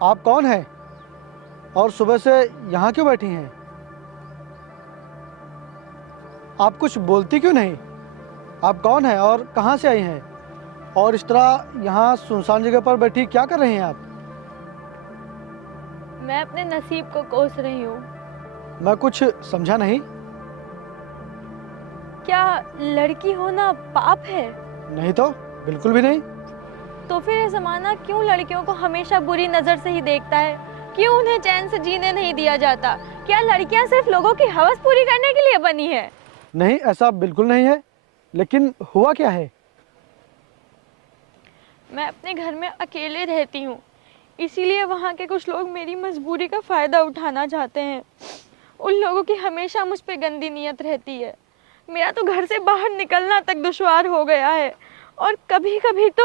आप कौन हैं और सुबह से यहाँ क्यों बैठी हैं? आप कुछ बोलती क्यों नहीं? आप कौन हैं और कहाँ से आई हैं? और इस तरह यहाँ सुनसान जगह पर बैठी क्या कर रही हैं आप? मैं अपने नसीब को कोस रही हूँ। मैं कुछ समझा नहीं। क्या लड़की होना पाप है? नहीं तो, बिल्कुल भी नहीं। तो फिर ये जमाना क्यों लड़कियों को हमेशा बुरी नजर से ही देखता है? क्यों उन्हें चैन से जीने नहीं दिया जाता? क्या लड़कियां सिर्फ लोगों की हवस पूरी करने के लिए बनी है? नहीं, ऐसा बिल्कुल नहीं है। लेकिन हुआ क्या है? मैं अपने घर में अकेले रहती हूँ, इसीलिए वहाँ के कुछ लोग मेरी मजबूरी का फायदा उठाना चाहते हैं। उन लोगों की हमेशा मुझ पे गंदी नीयत रहती है। मेरा तो घर से बाहर निकलना तक दुश्वार हो गया है, और कभी कभी तो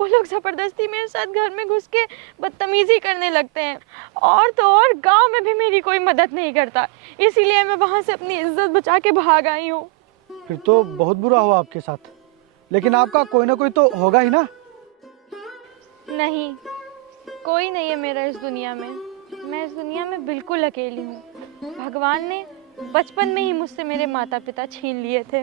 वो लोग जबरदस्ती मेरे साथ घर में घुस के बदतमीजी करने लगते हैं। और तो और गांव में भी मेरी कोई मदद नहीं करता, इसीलिए मैं वहां से अपनी इज्जत बचा के भाग आई हूँ। फिर तो बहुत बुरा हुआ आपके साथ। लेकिन आपका कोई ना कोई तो होगा ही ना। नहीं, कोई नहीं है मेरा इस दुनिया में। मैं इस दुनिया में बिल्कुल अकेली हूँ। भगवान ने बचपन में ही मुझसे मेरे माता पिता छीन लिए थे।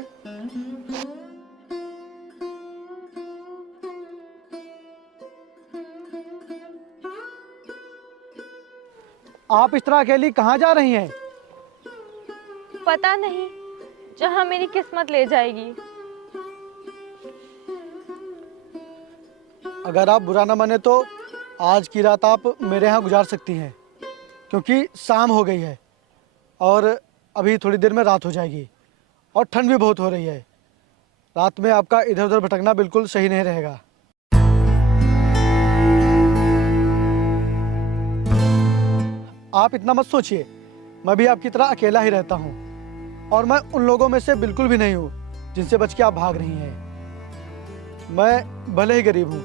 आप इस तरह अकेली कहाँ जा रही हैं? पता नहीं, जहाँ मेरी किस्मत ले जाएगी। अगर आप बुरा ना माने तो आज की रात आप मेरे यहाँ गुजार सकती हैं, क्योंकि शाम हो गई है और अभी थोड़ी देर में रात हो जाएगी और ठंड भी बहुत हो रही है। रात में आपका इधर उधर भटकना बिल्कुल सही नहीं रहेगा। आप इतना मत सोचिए, मैं भी आपकी तरह अकेला ही रहता हूँ और मैं उन लोगों में से बिल्कुल भी नहीं हूँ जिनसे बच के आप भाग रही हैं। मैं भले ही गरीब हूँ,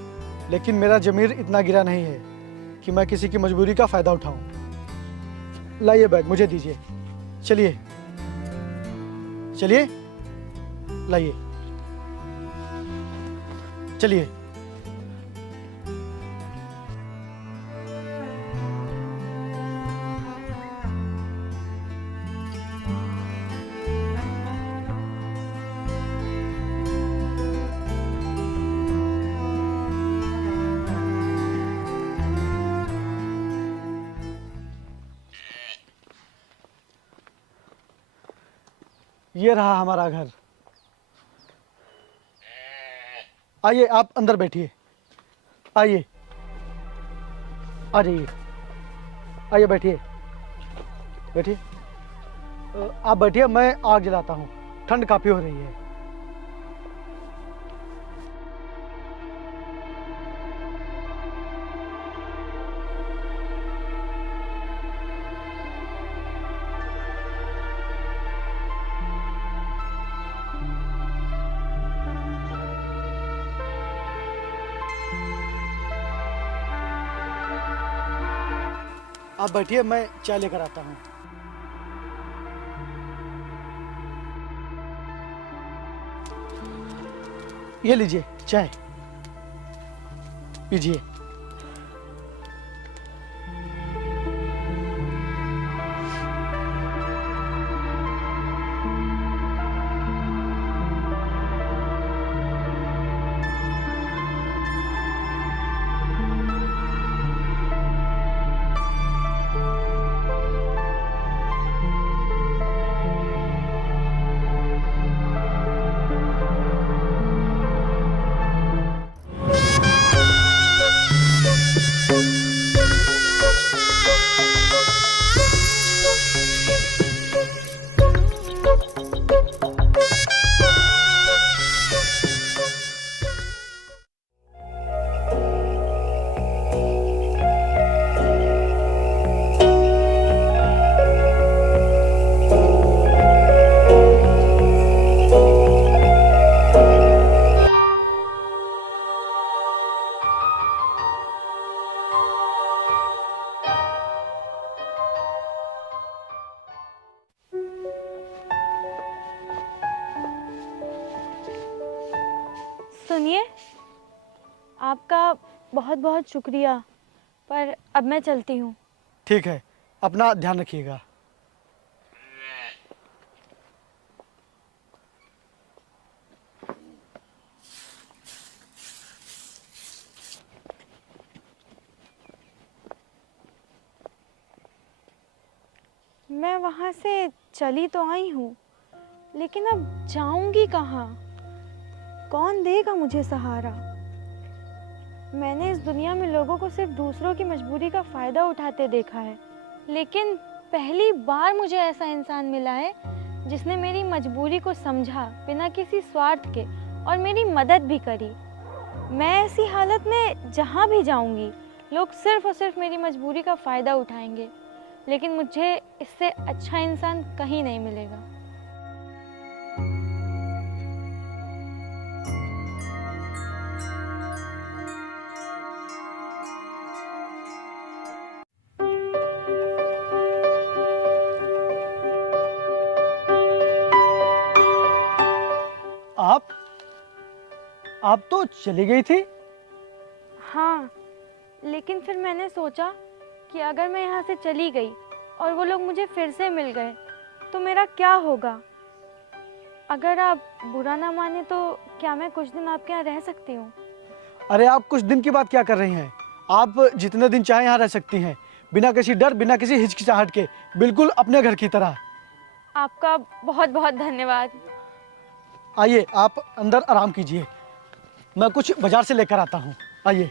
लेकिन मेरा ज़मीर इतना गिरा नहीं है कि मैं किसी की मजबूरी का फ़ायदा उठाऊँ। लाइए बैग मुझे दीजिए। चलिए चलिए, लाइए, चलिए। ये रहा हमारा घर। आइए, आप अंदर बैठिए। आइए, आ जाइए। आइए, बैठिए, बैठिए। आप बैठिए, मैं आग जलाता हूँ। ठंड काफ़ी हो रही है। आप बैठिए, मैं चाय लेकर आता हूँ। ये लीजिए चाय, पीजिए। सुनिए, आपका बहुत बहुत शुक्रिया। पर अब मैं चलती हूँ। ठीक है, अपना ध्यान रखिएगा। मैं वहाँ से चली तो आई हूँ, लेकिन अब जाऊँगी कहाँ? कौन देगा मुझे सहारा? मैंने इस दुनिया में लोगों को सिर्फ दूसरों की मजबूरी का फ़ायदा उठाते देखा है, लेकिन पहली बार मुझे ऐसा इंसान मिला है जिसने मेरी मजबूरी को समझा बिना किसी स्वार्थ के और मेरी मदद भी करी। मैं ऐसी हालत में जहाँ भी जाऊँगी, लोग सिर्फ और सिर्फ मेरी मजबूरी का फ़ायदा उठाएंगे, लेकिन मुझे इससे अच्छा इंसान कहीं नहीं मिलेगा। आप तो चली गई थी। हाँ, लेकिन फिर मैंने सोचा कि अगर मैं यहाँ से चली गई और वो लोग मुझे फिर से मिल गए तो मेरा क्या होगा? अगर आप बुरा ना माने तो क्या मैं कुछ दिन आपके यहाँ रह सकती हूँ? अरे आप कुछ दिन की बात क्या कर रही हैं? आप जितने दिन चाहे यहाँ रह सकती हैं, बिना किसी डर, बिना किसी हिचकिचाहट के, बिल्कुल अपने घर की तरह। आपका बहुत बहुत धन्यवाद। आइए, आप अंदर आराम कीजिए, मैं कुछ बाजार से लेकर आता हूँ। आइए।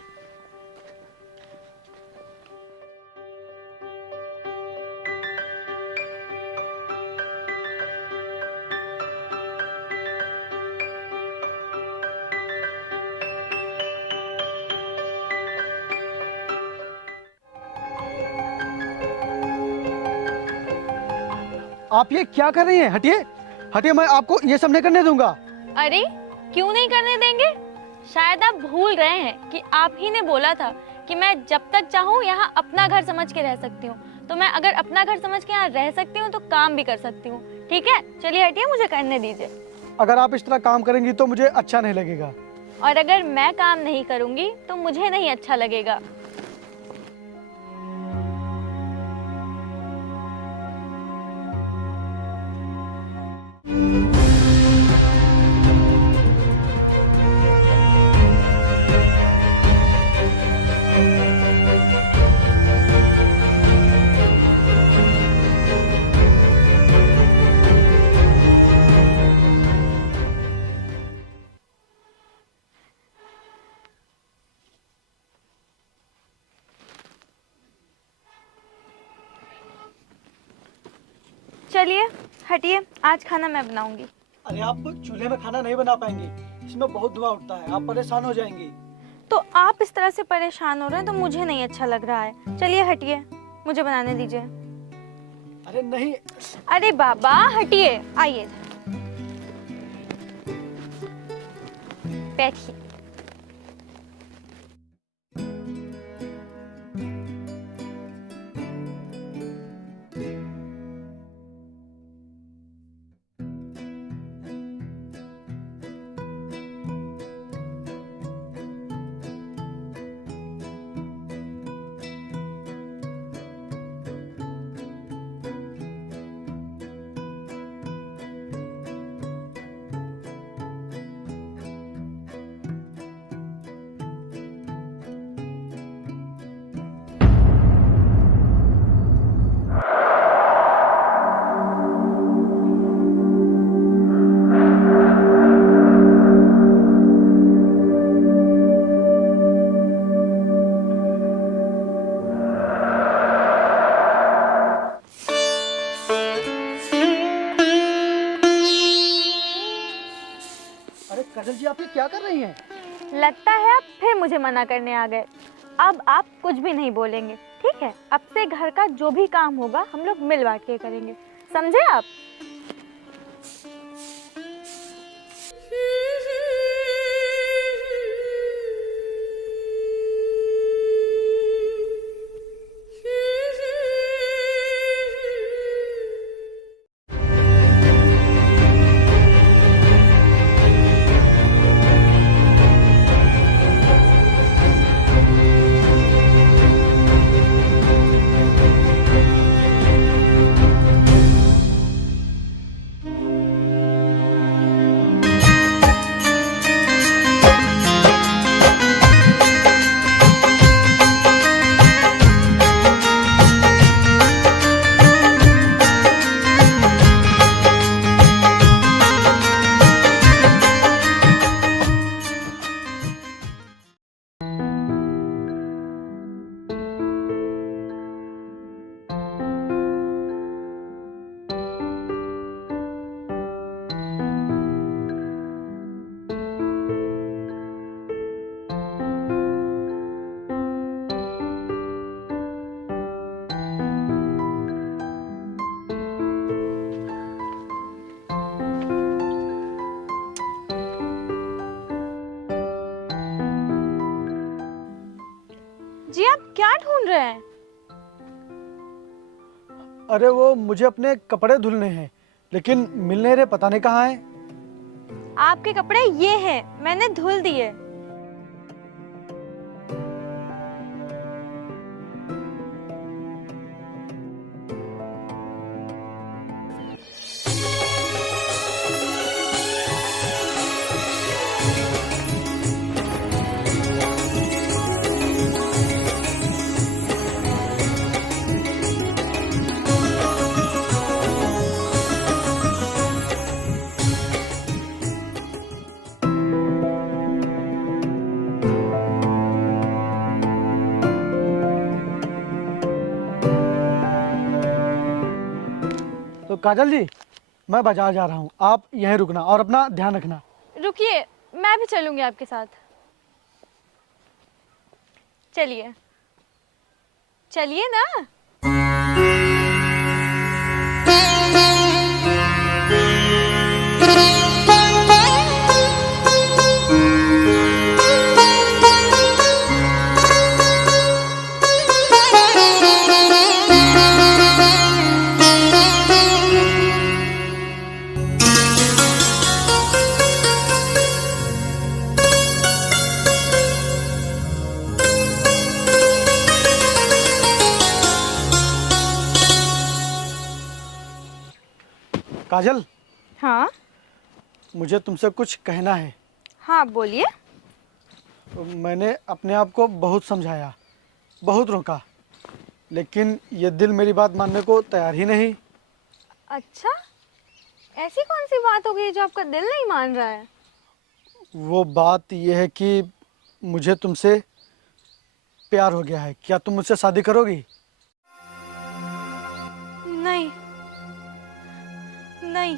आप ये क्या कर रही हैं? हटिए, हटिए, मैं आपको ये सब नहीं करने दूंगा। अरे क्यों नहीं करने देंगे? शायद आप भूल रहे हैं कि आप ही ने बोला था कि मैं जब तक चाहूँ यहाँ अपना घर समझ के रह सकती हूँ। तो मैं अगर अपना घर समझ के यहाँ रह सकती हूँ तो काम भी कर सकती हूँ। ठीक है, चलिए हटिए, मुझे करने दीजिए। अगर आप इस तरह काम करेंगी तो मुझे अच्छा नहीं लगेगा। और अगर मैं काम नहीं करूँगी तो मुझे नहीं अच्छा लगेगा। चलिए हटिए, आज खाना मैं बनाऊंगी। अरे आप चूल्हे में खाना नहीं बना पाएंगी, इसमें बहुत धुआं उठता है, आप परेशान हो जाएंगी। तो आप इस तरह से परेशान हो रहे हैं तो मुझे नहीं अच्छा लग रहा है। चलिए हटिए, मुझे बनाने दीजिए। अरे नहीं। अरे बाबा हटिए, आइए बैठिए। काजल जी, आप ये क्या कर रही हैं? लगता है आप फिर मुझे मना करने आ गए। अब आप कुछ भी नहीं बोलेंगे, ठीक है? अब से घर का जो भी काम होगा हम लोग मिल बांट के करेंगे, समझे आप? रहे हैं? अरे वो मुझे अपने कपड़े धुलने हैं, लेकिन मिल नहीं रहे, पता नहीं कहाँ हैं। आपके कपड़े ये हैं, मैंने धुल दिए। तो काजल जी, मैं बाजार जा रहा हूँ, आप यहीं रुकना और अपना ध्यान रखना। रुकिए, मैं भी चलूंगी आपके साथ। चलिए चलिए ना। काजल, हाँ मुझे तुमसे कुछ कहना है। हाँ, बोलिए। मैंने अपने आप को बहुत समझाया, बहुत रोका, लेकिन ये दिल मेरी बात मानने को तैयार ही नहीं। अच्छा, ऐसी कौन सी बात हो गई जो आपका दिल नहीं मान रहा है? वो बात यह है कि मुझे तुमसे प्यार हो गया है। क्या तुम मुझसे शादी करोगी? नहीं नहीं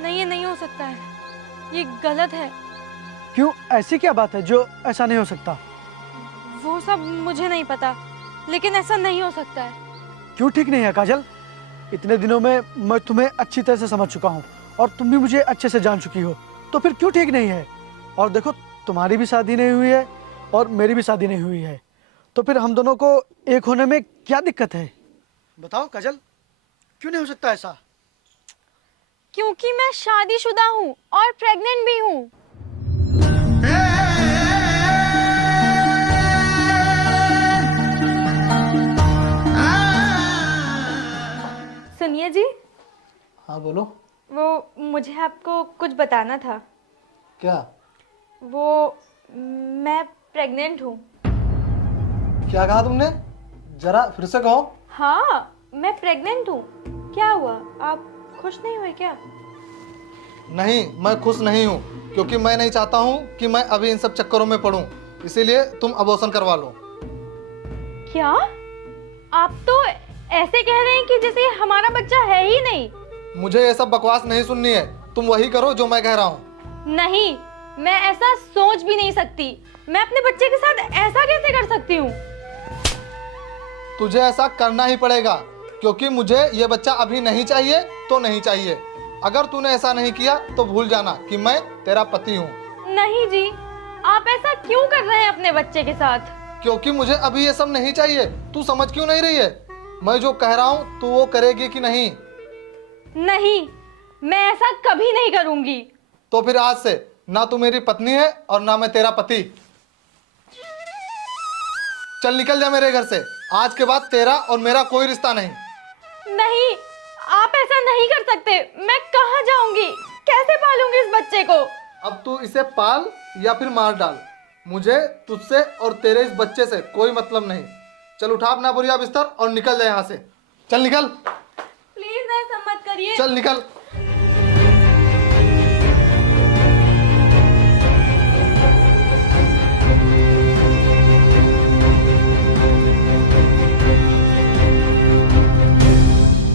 नहीं, ये नहीं हो सकता है, ये गलत है। क्यों, ऐसी क्या बात है जो ऐसा नहीं हो सकता? वो सब मुझे नहीं पता, लेकिन ऐसा नहीं हो सकता है। क्यों ठीक नहीं है काजल? इतने दिनों में मैं तुम्हें अच्छी तरह से समझ चुका हूँ और तुम भी मुझे अच्छे से जान चुकी हो, तो फिर क्यों ठीक नहीं है? और देखो, तुम्हारी भी शादी नहीं हुई है और मेरी भी शादी नहीं हुई है, तो फिर हम दोनों को एक होने में क्या दिक्कत है? बताओ काजल, क्यों नहीं हो सकता ऐसा? क्योंकि मैं शादीशुदा हूँ और प्रेग्नेंट भी हूँ। सुनिए जी, हाँ बोलो। वो मुझे आपको कुछ बताना था। क्या? वो मैं प्रेग्नेंट हूँ। क्या कहा तुमने? जरा फिर से कहो। हाँ, मैं प्रेग्नेंट हूँ। क्या हुआ, आप खुश नहीं हुए क्या? नहीं, मैं खुश नहीं हूँ, क्योंकि मैं नहीं चाहता हूँ कि मैं अभी इन सब चक्करों में पड़ूं। इसीलिए तुम अबॉर्शन करवा लो। क्या? आप तो ऐसे कह रहे हैं कि जैसे ये हमारा बच्चा है ही नहीं। मुझे ये सब बकवास नहीं सुननी है, तुम वही करो जो मैं कह रहा हूँ। नहीं, मैं ऐसा सोच भी नहीं सकती। मैं अपने बच्चे के साथ ऐसा कैसे कर सकती हूँ? तुझे ऐसा करना ही पड़ेगा, क्योंकि मुझे ये बच्चा अभी नहीं चाहिए तो नहीं चाहिए। अगर तूने ऐसा नहीं किया तो भूल जाना कि मैं तेरा पति हूँ। नहीं जी, आप ऐसा क्यों कर रहे हैं अपने बच्चे के साथ? क्योंकि मुझे अभी ये सब नहीं चाहिए। तू समझ क्यों नहीं रही है? मैं जो कह रहा हूँ तू वो करेगी कि नहीं? नहीं, मैं ऐसा कभी नहीं करूंगी। तो फिर आज से ना तू मेरी पत्नी है और ना मैं तेरा पति। चल निकल जा मेरे घर से। आज के बाद तेरा और मेरा कोई रिश्ता नहीं। नहीं, आप ऐसा नहीं कर सकते। मैं कहाँ जाऊंगी, कैसे पालूंगी इस बच्चे को? अब तू इसे पाल या फिर मार डाल, मुझे तुझसे और तेरे इस बच्चे से कोई मतलब नहीं। चल उठा अपना बोरिया बिस्तर और निकल जा यहाँ से। चल निकल। प्लीज ऐसा मत करिए। चल निकल।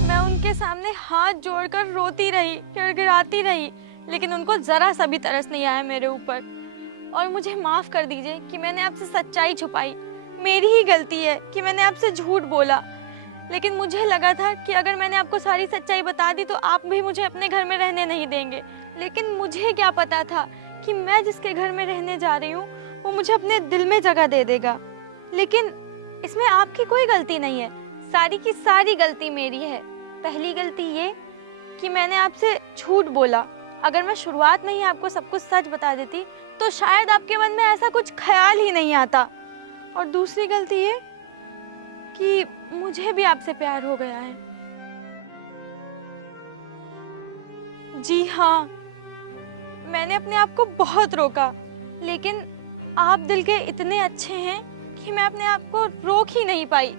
मैं उनके सामने हाथ जोड़कर रोती रही, गिड़गिड़ाती रही, लेकिन उनको जरा सा भी तरस नहीं आया मेरे ऊपर। और मुझे माफ कर दीजिए कि मैंने आपसे सच्चाई छुपाई। मेरी ही गलती है कि मैंने आपसे झूठ बोला, लेकिन मुझे लगा था कि अगर मैंने आपको सारी सच्चाई बता दी तो आप भी मुझे अपने घर में रहने नहीं देंगे। लेकिन मुझे क्या पता था कि मैं जिसके घर में रहने जा रही हूँ वो मुझे अपने दिल में जगह दे देगा। लेकिन इसमें आपकी कोई गलती नहीं है, सारी की सारी गलती मेरी है। पहली गलती ये कि मैंने आपसे झूठ बोला। अगर मैं शुरुआत में ही आपको सब कुछ सच बता देती तो शायद आपके मन में ऐसा कुछ ख्याल ही नहीं आता। और दूसरी गलती ये कि मुझे भी आपसे प्यार हो गया है। जी हाँ, मैंने अपने आप को बहुत रोका, लेकिन आप दिल के इतने अच्छे हैं कि मैं अपने आप को रोक ही नहीं पाई।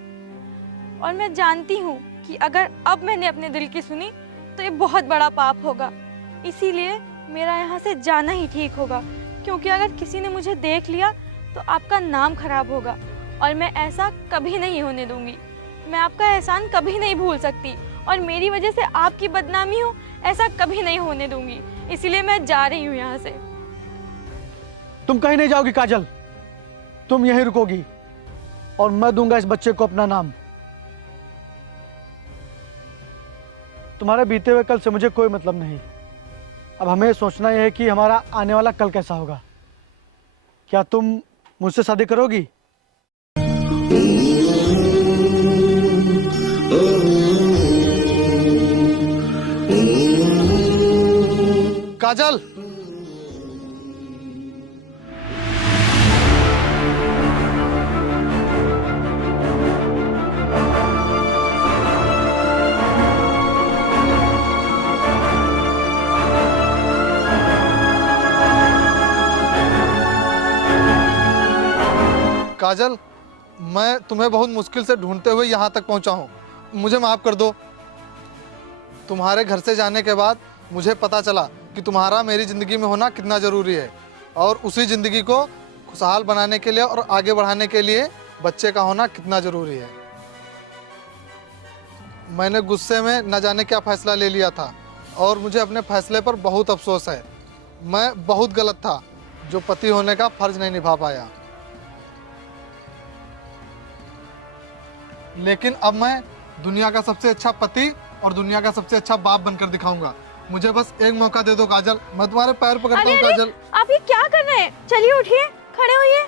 और मैं जानती हूँ कि अगर अब मैंने अपने दिल की सुनी तो ये बहुत बड़ा पाप होगा। इसीलिए मेरा यहाँ से जाना ही ठीक होगा, क्योंकि अगर किसी ने मुझे देख लिया तो आपका नाम खराब होगा और मैं ऐसा कभी नहीं होने दूंगी। मैं आपका एहसान कभी नहीं भूल सकती और मेरी वजह से आपकी बदनामी हो ऐसा कभी नहीं होने दूंगी। इसीलिए मैं जा रही हूँ यहाँ से। तुम कहीं नहीं जाओगी काजल, तुम यहीं रुकोगी और मैं दूंगा इस बच्चे को अपना नाम। तुम्हारे बीते हुए कल से मुझे कोई मतलब नहीं। अब हमें सोचना यह है कि हमारा आने वाला कल कैसा होगा। क्या तुम मुझसे शादी करोगी? काजल, काजल, मैं तुम्हें बहुत मुश्किल से ढूंढते हुए यहाँ तक पहुँचा हूँ। मुझे माफ़ कर दो। तुम्हारे घर से जाने के बाद मुझे पता चला कि तुम्हारा मेरी ज़िंदगी में होना कितना ज़रूरी है और उसी ज़िंदगी को खुशहाल बनाने के लिए और आगे बढ़ाने के लिए बच्चे का होना कितना ज़रूरी है। मैंने गुस्से में न जाने क्या फ़ैसला ले लिया था और मुझे अपने फ़ैसले पर बहुत अफसोस है। मैं बहुत गलत था जो पति होने का फ़र्ज़ नहीं निभा पाया। लेकिन अब मैं दुनिया का सबसे अच्छा पति और दुनिया का सबसे अच्छा बाप बनकर दिखाऊंगा। मुझे बस एक मौका दे दो काजल, मैं तुम्हारे पैर पकड़ता हूँ। काजल, आप ये क्या कर रहे हैं? चलिए उठिए, खड़े होइए।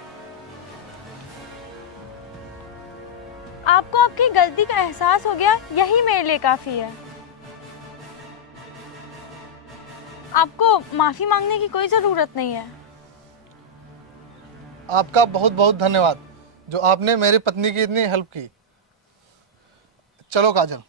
आपको आपकी गलती का एहसास हो गया, यही मेरे लिए काफी है। आपको माफी मांगने की कोई जरूरत नहीं है। आपका बहुत बहुत धन्यवाद जो आपने मेरी पत्नी की इतनी हेल्प की। चलो काजल।